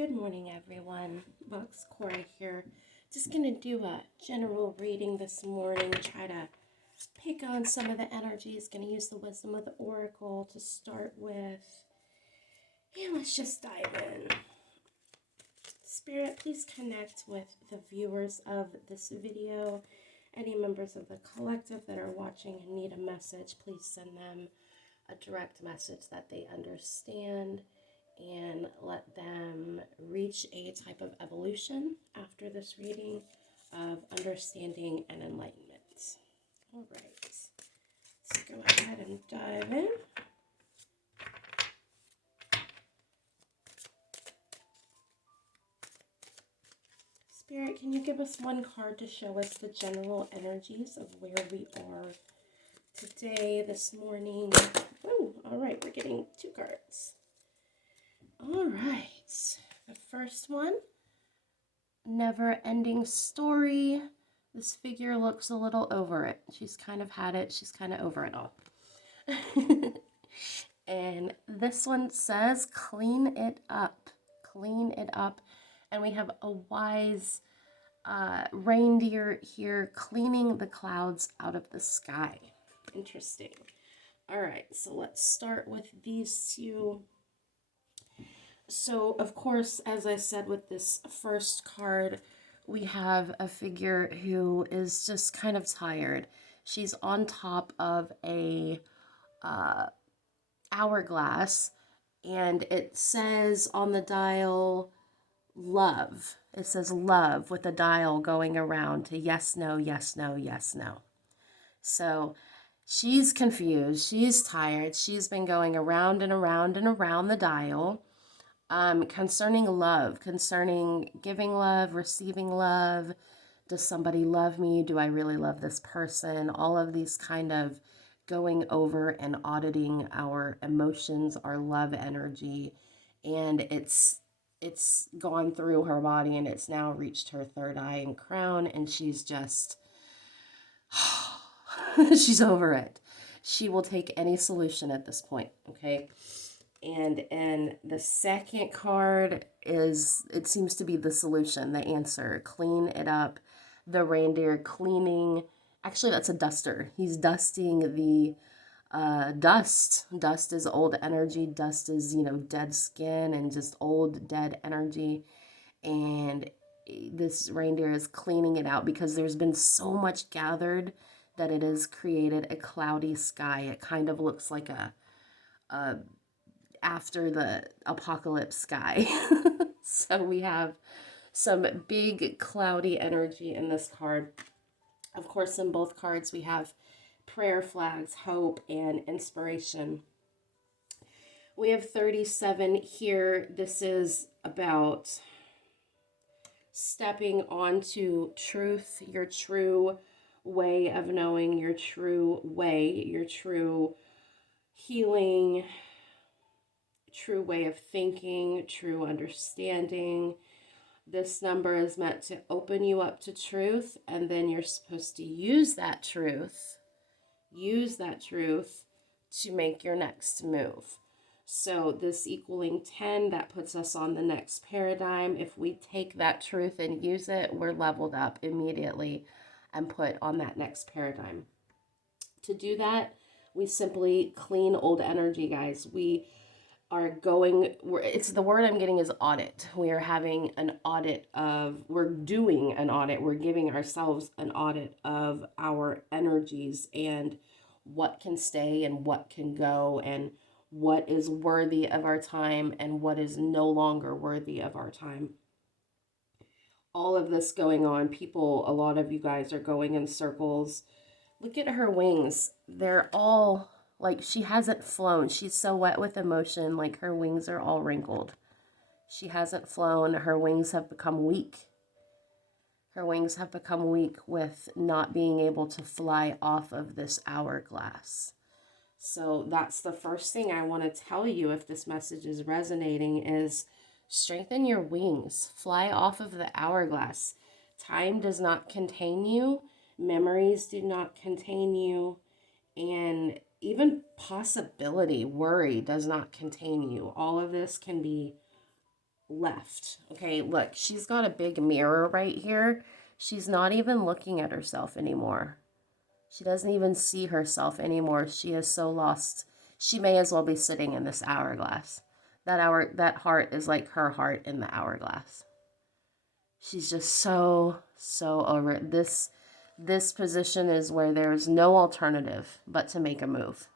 Good morning, everyone. Voxkora here. Just going to do a general reading this morning, try to pick on some of the energies. Going to use the wisdom of the oracle to start with. And let's just dive in. Spirit, please connect with the viewers of this video. Any members of the collective that are watching and need a message, please send them a direct message that they understand, and let them reach a type of evolution after this reading of understanding and enlightenment. All right, let's go ahead and dive in. Spirit, can you give us one card to show us the general energies of where we are today, this morning? Oh, all right, we're getting two cards. All right, the first one, never-ending story. This figure looks a little over it. She's kind of had it. She's kind of over it all. And this one says, clean it up. Clean it up. And we have a wise reindeer here cleaning the clouds out of the sky. Interesting. All right, so let's start with these two. So, of course, as I said with this first card, we have a figure who is just kind of tired. She's on top of a hourglass, and it says on the dial, love. It says love with a dial going around to yes, no, yes, no, yes, no. So she's confused. She's tired. She's been going around and around and around the dial. Concerning love, concerning giving love, receiving love. Does somebody love me? Do I really love this person? All of these kind of going over and auditing our emotions, our love energy. And it's gone through her body, and it's now reached her third eye and crown, and she's just, she's over it. She will take any solution at this point, okay? And the second card is, it seems to be the solution, the answer. Clean it up. The reindeer cleaning. Actually, that's a duster. He's dusting the dust. Dust is old energy. Dust is, dead skin and just old, dead energy. And this reindeer is cleaning it out because there's been so much gathered that it has created a cloudy sky. It kind of looks like a after the apocalypse sky. So we have some big cloudy energy in this card. Of course, in both cards we have prayer flags, hope, and inspiration. We have 37 here. This is about stepping onto truth, your true way of knowing, your true way, your true healing, true way of thinking, true understanding. This number is meant to open you up to truth, and then you're supposed to use that truth to make your next move. So this equaling 10, that puts us on the next paradigm. If we take that truth and use it, we're leveled up immediately and put on that next paradigm. To do that, we simply clean old energy, guys. We are going, it's the word I'm getting is audit. We are having an audit of, we're doing an audit. We're giving ourselves an audit of our energies and what can stay and what can go and what is worthy of our time and what is no longer worthy of our time. All of this going on, people, a lot of you guys are going in circles. Look at her wings. They're all like, she hasn't flown. She's so wet with emotion, like her wings are all wrinkled. She hasn't flown. Her wings have become weak. Her wings have become weak with not being able to fly off of this hourglass. So that's the first thing I want to tell you, if this message is resonating, is strengthen your wings. Fly off of the hourglass. Time does not contain you. Memories do not contain you. And even possibility, worry does not contain you. All of this can be left. Okay, look, she's got a big mirror right here. She's not even looking at herself anymore. She doesn't even see herself anymore. She is so lost. She may as well be sitting in this hourglass. That heart is like her heart in the hourglass. She's just so over it. This position is where there's no alternative but to make a move.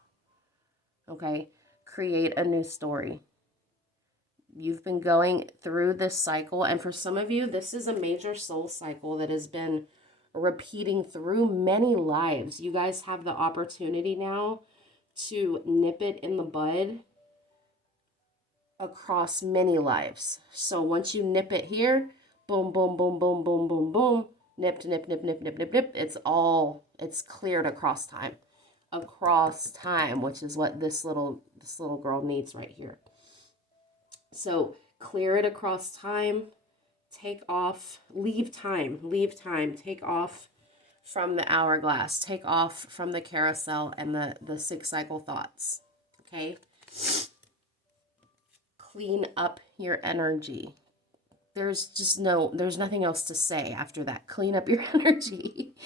Okay? Create a new story. You've been going through this cycle, and for some of you, this is a major soul cycle that has been repeating through many lives. You guys have the opportunity now to nip it in the bud across many lives. So once you nip it here, boom, boom, boom, boom, boom, boom, boom, nipped, nip, nip, nip, nip, nip, nip. It's cleared across time. Across time, which is what this little girl needs right here. So clear it across time, take off, leave time, take off from the hourglass, take off from the carousel and the 6 cycle thoughts. Okay? Clean up your energy. There's nothing else to say after that. Clean up your energy.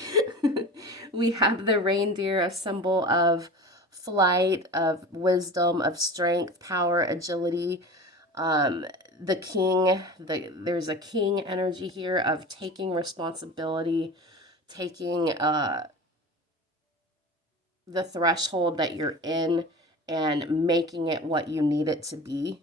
We have the reindeer, a symbol of flight, of wisdom, of strength, power, agility. The king, there's a king energy here of taking responsibility, taking the threshold that you're in and making it what you need it to be.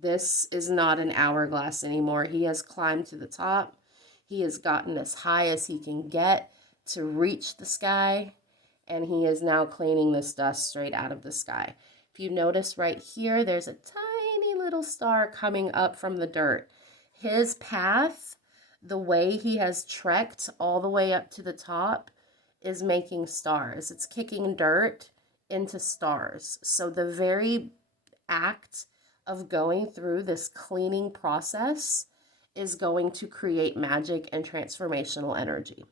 This is not an hourglass anymore. He has climbed to the top. He has gotten as high as he can get to reach the sky, and he is now cleaning this dust straight out of the sky. If you notice right here, there's a tiny little star coming up from the dirt. His path, the way he has trekked all the way up to the top, is making stars. It's kicking dirt into stars. So the very act of going through this cleaning process is going to create magic and transformational energy.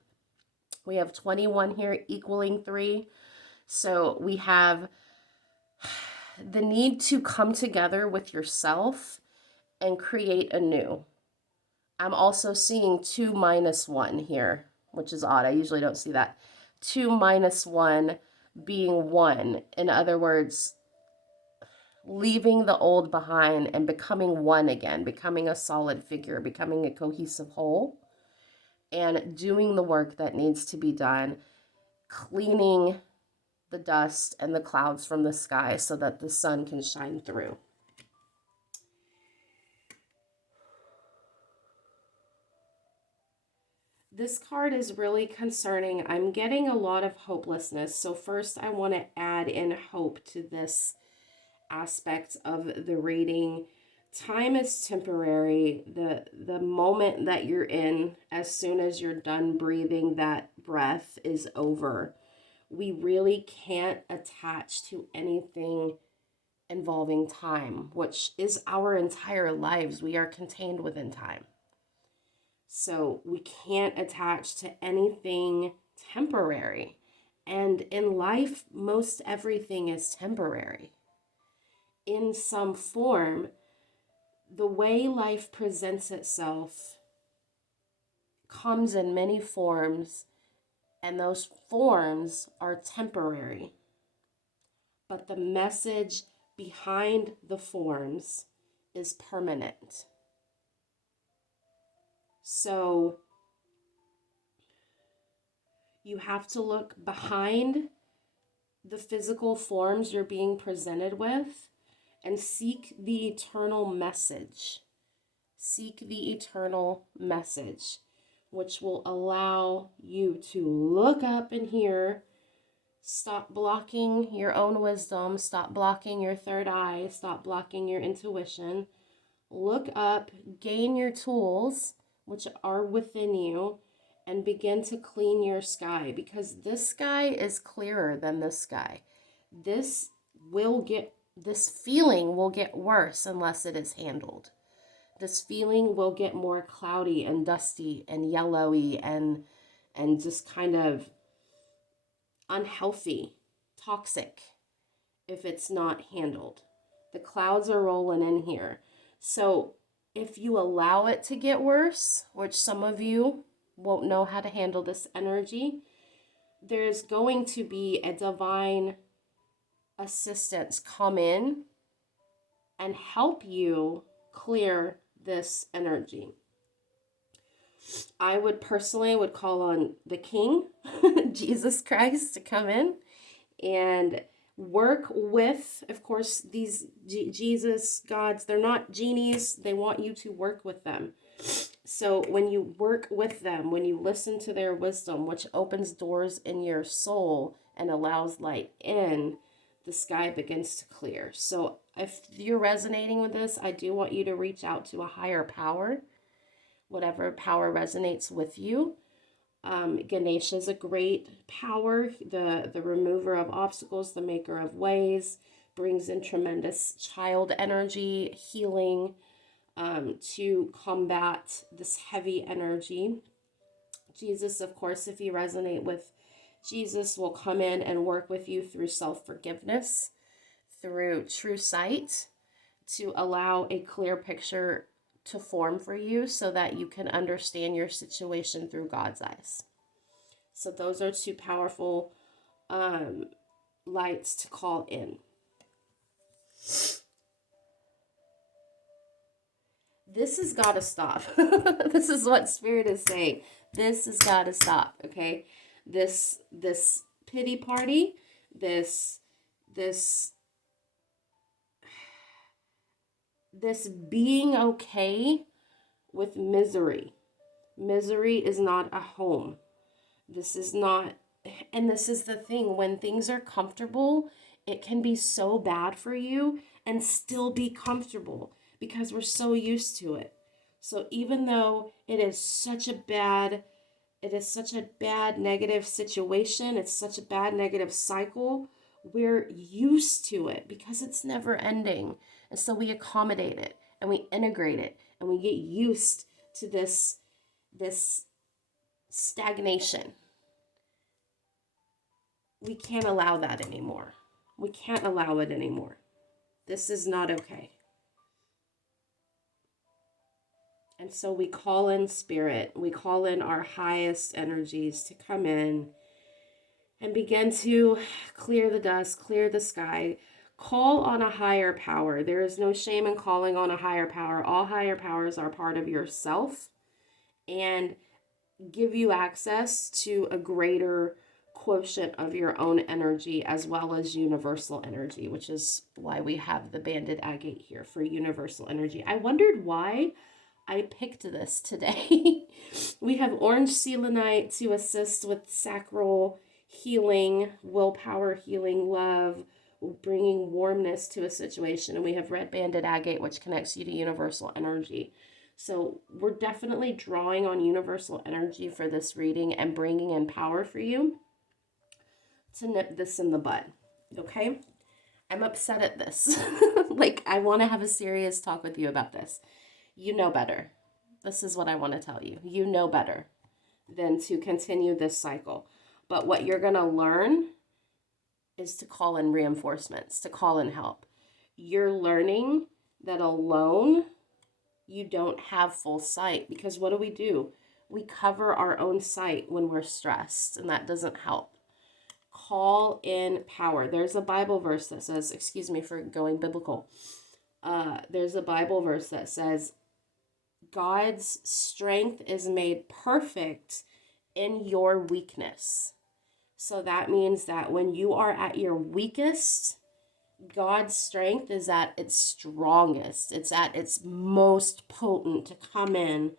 We have 21 here equaling 3. So we have the need to come together with yourself and create anew. I'm also seeing 2 minus 1 here, which is odd. I usually don't see that. 2 minus 1 being 1. In other words, leaving the old behind and becoming one again, becoming a solid figure, becoming a cohesive whole, and doing the work that needs to be done, cleaning the dust and the clouds from the sky so that the sun can shine through. This card is really concerning. I'm getting a lot of hopelessness. So first I want to add in hope to this aspect of the reading. Time is temporary. The moment that you're in, as soon as you're done breathing, that breath is over. We really can't attach to anything involving time, which is our entire lives. We are contained within time. So we can't attach to anything temporary. And in life, most everything is temporary. In some form, the way life presents itself comes in many forms, and those forms are temporary. But the message behind the forms is permanent. So you have to look behind the physical forms you're being presented with and seek the eternal message. Seek the eternal message, which will allow you to look up and hear. Stop blocking your own wisdom. Stop blocking your third eye. Stop blocking your intuition. Look up, gain your tools, which are within you, and begin to clean your sky, because this sky is clearer than this sky. This feeling will get worse unless it is handled. This feeling will get more cloudy and dusty and yellowy and just kind of unhealthy, toxic if it's not handled. The clouds are rolling in here. So If you allow it to get worse, which some of you won't know how to handle this energy, there's going to be a divine assistance come in and help you clear this energy. I would personally call on the King, Jesus Christ, to come in and work with, of course, these Jesus gods. They're not genies. They want you to work with them. So when you work with them, when you listen to their wisdom, which opens doors in your soul and allows light in, the sky begins to clear. So if you're resonating with this, I do want you to reach out to a higher power, whatever power resonates with you. Ganesha is a great power, the remover of obstacles, the maker of ways, brings in tremendous child energy, healing, to combat this heavy energy. Jesus, of course, if you resonate with Jesus, will come in and work with you through self-forgiveness, through true sight, to allow a clear picture to form for you so that you can understand your situation through God's eyes. So those are two powerful lights to call in. This has got to stop. This is what Spirit is saying. This has got to stop, okay? This pity party, this being okay with misery. Misery is not a home. This is not, and this is the thing, when things are comfortable, it can be so bad for you and still be comfortable because we're so used to it. So even though it is such a bad negative situation, it's such a bad negative cycle, we're used to it because it's never ending. And so we accommodate it and we integrate it and we get used to this stagnation. We can't allow that anymore. We can't allow it anymore. This is not okay. And so we call in Spirit, we call in our highest energies to come in and begin to clear the dust, clear the sky, call on a higher power. There is no shame in calling on a higher power. All higher powers are part of yourself and give you access to a greater quotient of your own energy as well as universal energy, which is why we have the banded agate here for universal energy. I wondered why I picked this today. We have orange selenite to assist with sacral healing, willpower healing, love, bringing warmness to a situation. And we have red banded agate, which connects you to universal energy. So we're definitely drawing on universal energy for this reading and bringing in power for you to nip this in the bud. Okay? I'm upset at this. Like, I want to have a serious talk with you about this. You know better. This is what I want to tell you. You know better than to continue this cycle. But what you're going to learn is to call in reinforcements, to call in help. You're learning that alone, you don't have full sight. Because what do? We cover our own sight when we're stressed, and that doesn't help. Call in power. There's a Bible verse that says, excuse me for going biblical. There's a Bible verse that says, God's strength is made perfect in your weakness. So that means that when you are at your weakest, God's strength is at its strongest. It's at its most potent to come in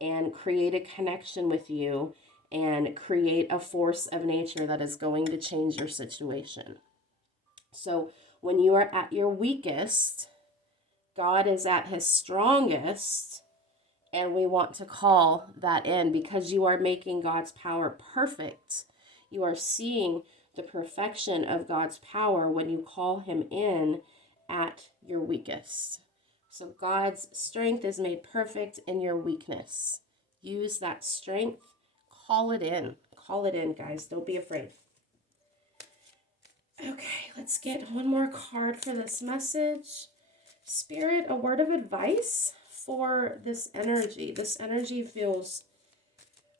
and create a connection with you and create a force of nature that is going to change your situation. So when you are at your weakest, God is at his strongest, and we want to call that in because you are making God's power perfect. You are seeing the perfection of God's power when you call him in at your weakest. So God's strength is made perfect in your weakness. Use that strength. Call it in. Call it in, guys. Don't be afraid. Okay, let's get one more card for this message. Spirit, a word of advice for this energy. This energy feels,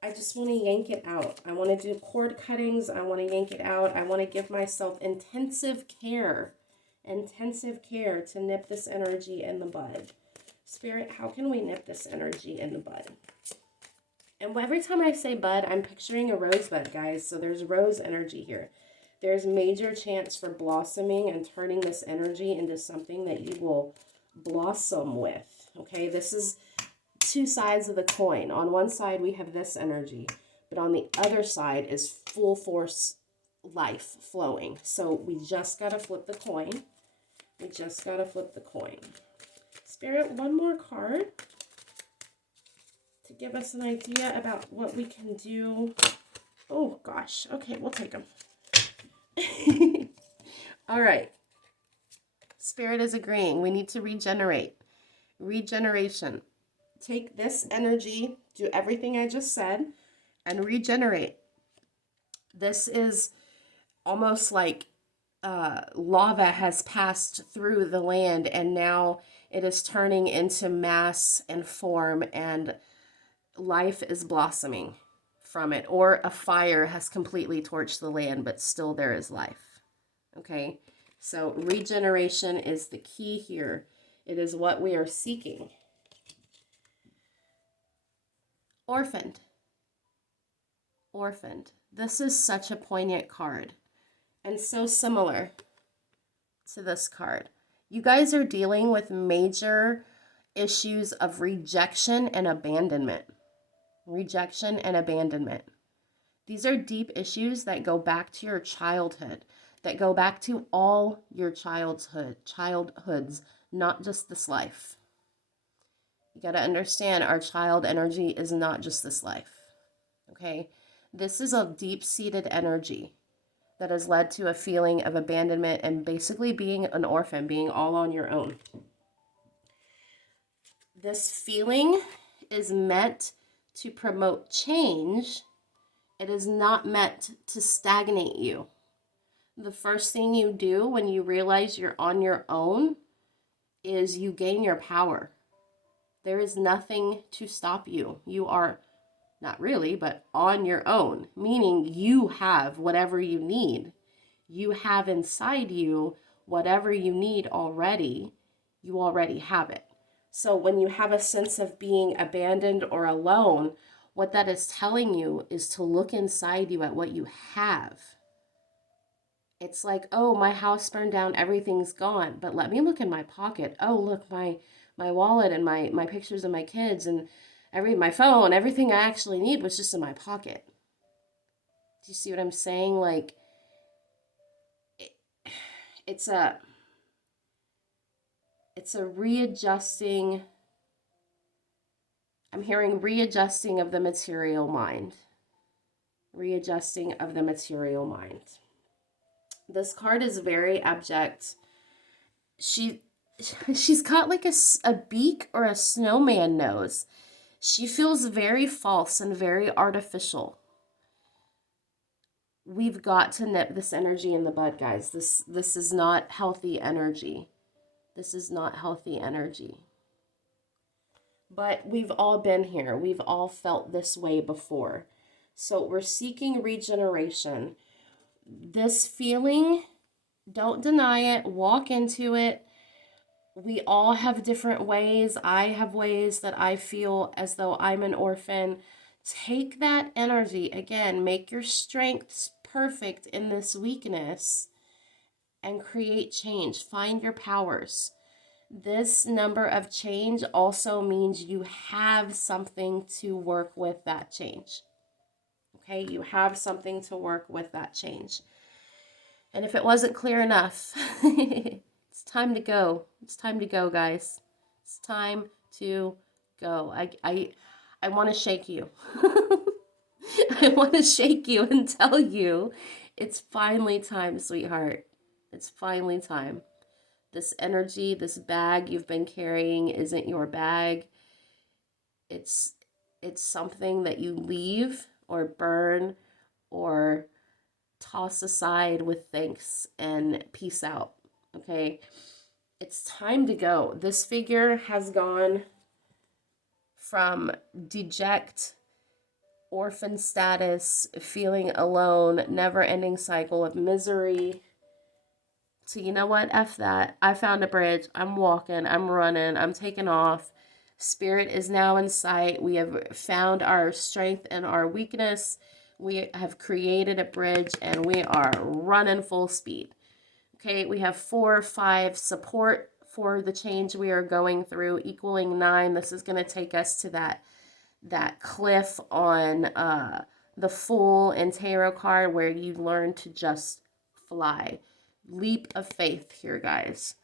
I just want to yank it out. I want to do cord cuttings. I want to yank it out. I want to give myself intensive care to nip this energy in the bud. Spirit, how can we nip this energy in the bud? And every time I say bud, I'm picturing a rosebud, guys. So there's rose energy here. There's major chance for blossoming and turning this energy into something that you will blossom with. Okay, this is two sides of the coin. On one side, we have this energy, but on the other side is full force life flowing. So we just got to flip the coin. We just got to flip the coin. Spirit, one more card to give us an idea about what we can do. Oh, gosh. Okay, we'll take them. All right. Spirit is agreeing. We need to regenerate. Regeneration. Take this energy, do everything I just said, and regenerate. This is almost like lava has passed through the land, and now it is turning into mass and form, and life is blossoming from it. Or a fire has completely torched the land, but still there is life. Okay, so regeneration is the key here. It is what we are seeking. Orphaned. Orphaned. This is such a poignant card and so similar to this card. You guys are dealing with major issues of rejection and abandonment. Rejection and abandonment. These are deep issues that go back to your childhood, that go back to all your childhoods, not just this life. You got to understand, our child energy is not just this life. Okay? This is a deep-seated energy that has led to a feeling of abandonment and basically being an orphan, being all on your own. This feeling is meant to promote change. It is not meant to stagnate you. The first thing you do when you realize you're on your own is you gain your power. There is nothing to stop you. You are not really, but on your own, meaning you have whatever you need. You have inside you whatever you need already. You already have it. So when you have a sense of being abandoned or alone, what that is telling you is to look inside you at what you have. It's like, oh, my house burned down, everything's gone. But let me look in my pocket. Oh, look, my wallet and my pictures of my kids and my phone, everything I actually need was just in my pocket. Do you see what I'm saying? Like, it's a readjusting. I'm hearing readjusting of the material mind. Readjusting of the material mind. This card is very abject. She's got like a beak or a snowman nose. She feels very false and very artificial. We've got to nip this energy in the bud, guys. This is not healthy energy. This is not healthy energy. But we've all been here. We've all felt this way before. So we're seeking regeneration. This feeling, don't deny it. Walk into it. We all have different ways. I have ways that I feel as though I'm an orphan. Take that energy. Again, make your strengths perfect in this weakness and create change. Find your powers. This number of change also means you have something to work with that change. Okay, you have something to work with that change. And if it wasn't clear enough, it's time to go. It's time to go, guys. It's time to go. I want to shake you. I want to shake you and tell you it's finally time, sweetheart. It's finally time. This energy, this bag you've been carrying isn't your bag. It's something that you leave or burn or toss aside with thanks and peace out. Okay? It's time to go. This figure has gone from deject, orphan status, feeling alone, never-ending cycle of misery. So you know what? F that. I found a bridge. I'm walking. I'm running. I'm taking off. Spirit is now in sight. We have found our strength and our weakness. We have created a bridge and we are running full speed. Okay, we have 4, 5 support for the change we are going through, equaling 9. This is going to take us to that cliff on the Fool and Tarot card where you learn to just fly. Leap of faith here, guys.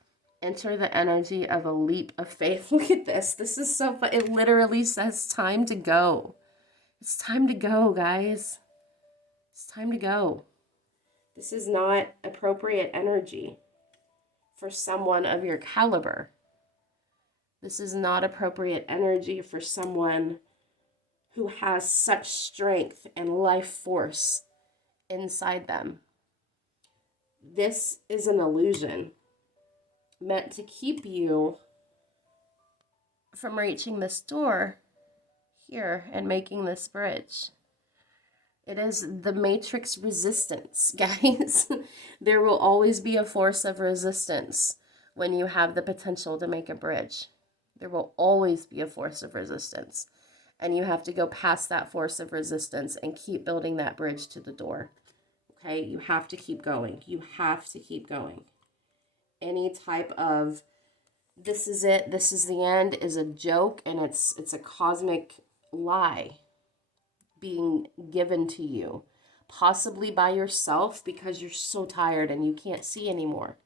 Enter the energy of a leap of faith. Look at this. This is so fun. It literally says time to go. It's time to go, guys. It's time to go. This is not appropriate energy for someone of your caliber. This is not appropriate energy for someone who has such strength and life force inside them. This is an illusion meant to keep you from reaching this door here and making this bridge. It is the matrix resistance, guys. There will always be a force of resistance when you have the potential to make a bridge. There will always be a force of resistance. And you have to go past that force of resistance and keep building that bridge to the door. Okay? You have to keep going. You have to keep going. Any type of this is it, this is the end is a joke, and it's a cosmic lie being given to you, possibly by yourself because you're so tired and you can't see anymore.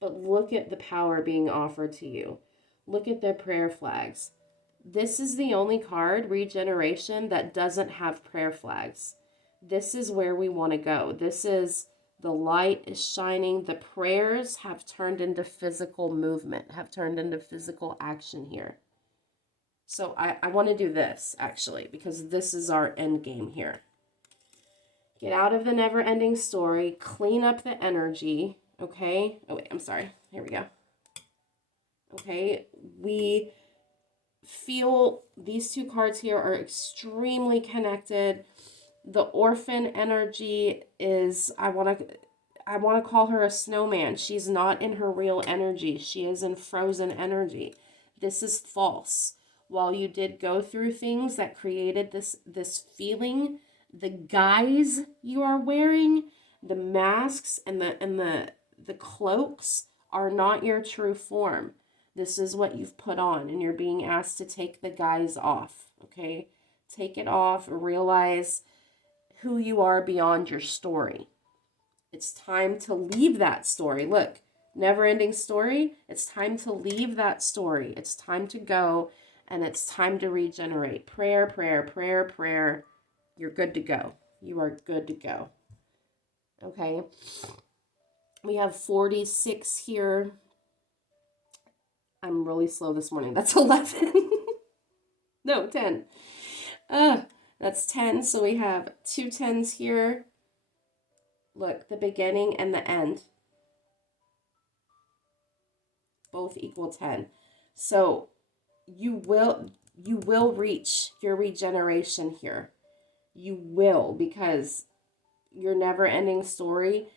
But look at the power being offered to you. Look at the prayer flags. This is the only card, Regeneration, that doesn't have prayer flags. This is where we want to go. This is the light is shining. The prayers have turned into physical movement, have turned into physical action here. So I want to do this, actually, because this is our end game here. Get out of the never-ending story. Clean up the energy, okay? Oh, wait, I'm sorry. Here we go. Okay, we feel these two cards here are extremely connected. The orphan energy is, I want to call her a snowman. She's not in her real energy. She is in frozen energy. This is false. While you did go through things that created this feeling, the guise you are wearing, the masks and the cloaks are not your true form. This is what you've put on, and you're being asked to take the guise off, okay? Take it off, realize who you are beyond your story. It's time to leave that story. Look, never-ending story. It's time to leave that story. It's time to go. And it's time to regenerate. Prayer, prayer, prayer, prayer. You're good to go. You are good to go. Okay. We have 46 here. I'm really slow this morning. That's 11. No, 10. That's 10. So we have 2 10s here. Look, the beginning and the end. Both equal 10. So you will reach your regeneration here. You will, because your never-ending story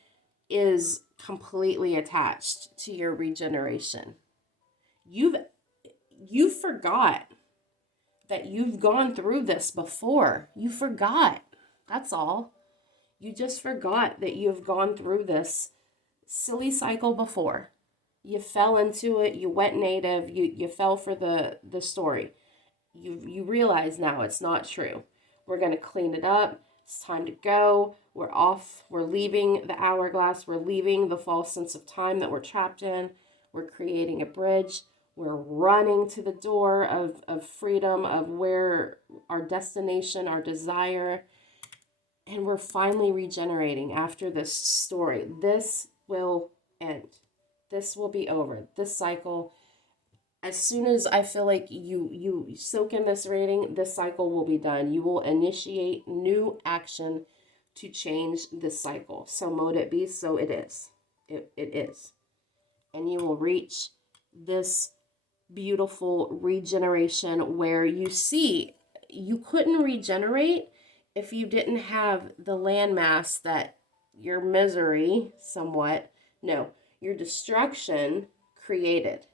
is completely attached to your regeneration. You forgot that you've gone through this before. You forgot. That's all. You just forgot that you've gone through this silly cycle before. You fell into it, you went native, you fell for the story. You realize now it's not true. We're going to clean it up. It's time to go. We're off. We're leaving the hourglass. We're leaving the false sense of time that we're trapped in. We're creating a bridge. We're running to the door of freedom, of where our destination, our desire. And we're finally regenerating after this story. This will end. This will be over. This cycle, as soon as I feel like you soak in this reading, this cycle will be done. You will initiate new action to change this cycle. So mote it be, so it is. It is. And you will reach this beautiful regeneration where you see you couldn't regenerate if you didn't have the landmass that your misery somewhat, no, your destruction created.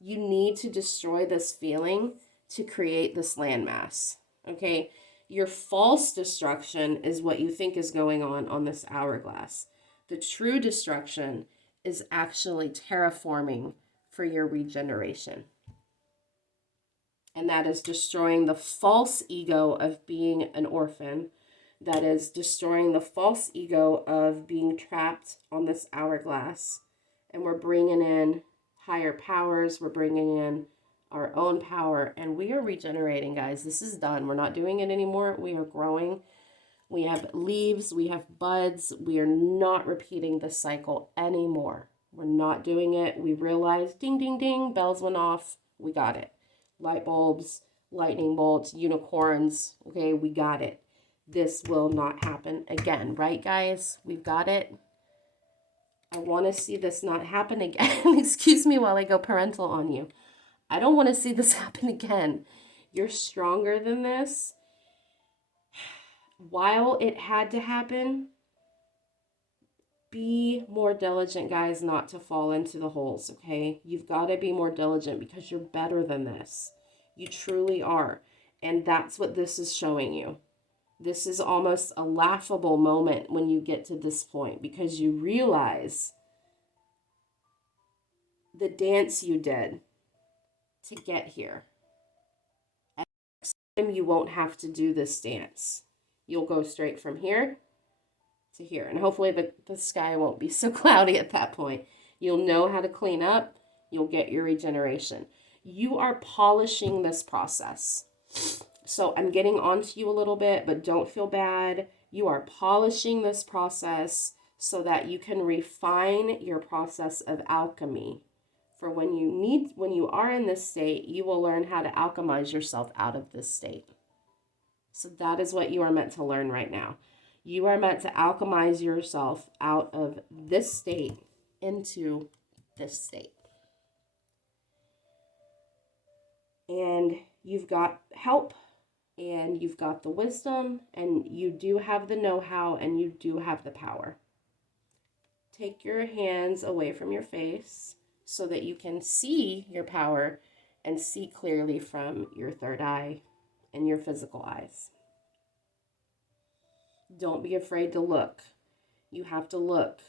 You need to destroy this feeling to create this landmass. Okay? Your false destruction is what you think is going on this hourglass. The true destruction is actually terraforming for your regeneration. And that is destroying the false ego of being an orphan. That is destroying the false ego of being trapped on this hourglass. And we're bringing in higher powers. We're bringing in our own power. And we are regenerating, guys. This is done. We're not doing it anymore. We are growing. We have leaves. We have buds. We are not repeating this cycle anymore. We're not doing it. We realized, ding, ding, ding, bells went off. We got it. Light bulbs, lightning bolts, unicorns. Okay, we got it. This will not happen again. Right, guys? We've got it. I want to see this not happen again. Excuse me while I go parental on you. I don't want to see this happen again. You're stronger than this. While it had to happen, be more diligent, guys, not to fall into the holes, okay? You've got to be more diligent because you're better than this. You truly are. And that's what this is showing you. This is almost a laughable moment when you get to this point because you realize the dance you did to get here. And next time you won't have to do this dance. You'll go straight from here to here. And hopefully the sky won't be so cloudy at that point. You'll know how to clean up. You'll get your regeneration. You are polishing this process. So I'm getting onto you a little bit, but don't feel bad. You are polishing this process so that you can refine your process of alchemy. For when you are in this state, you will learn how to alchemize yourself out of this state. So that is what you are meant to learn right now. You are meant to alchemize yourself out of this state into this state. And you've got help, and you've got the wisdom, and you do have the know-how, and you do have the power. Take your hands away from your face so that you can see your power and see clearly from your third eye and your physical eyes. Don't be afraid to look. You have to look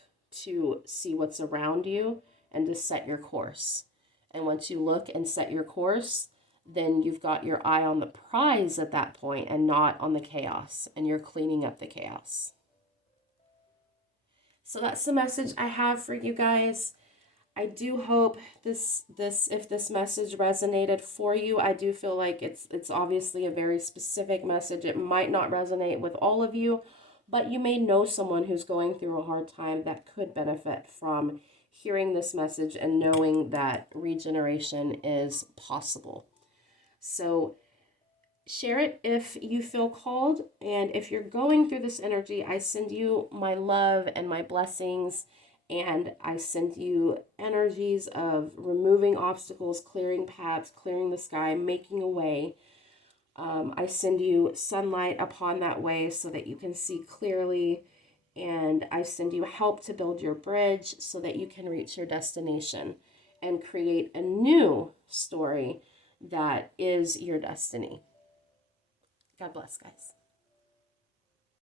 to see what's around you and to set your course. And once you look and set your course, then you've got your eye on the prize at that point and not on the chaos, and you're cleaning up the chaos. So that's the message I have for you guys. I do hope if this message resonated for you. I do feel like it's obviously a very specific message. It might not resonate with all of you, but you may know someone who's going through a hard time that could benefit from hearing this message and knowing that regeneration is possible. So share it if you feel called. And if you're going through this energy, I send you my love and my blessings. And I send you energies of removing obstacles, clearing paths, clearing the sky, making a way. I send you sunlight upon that way so that you can see clearly. And I send you help to build your bridge so that you can reach your destination and create a new story that is your destiny. God bless, guys.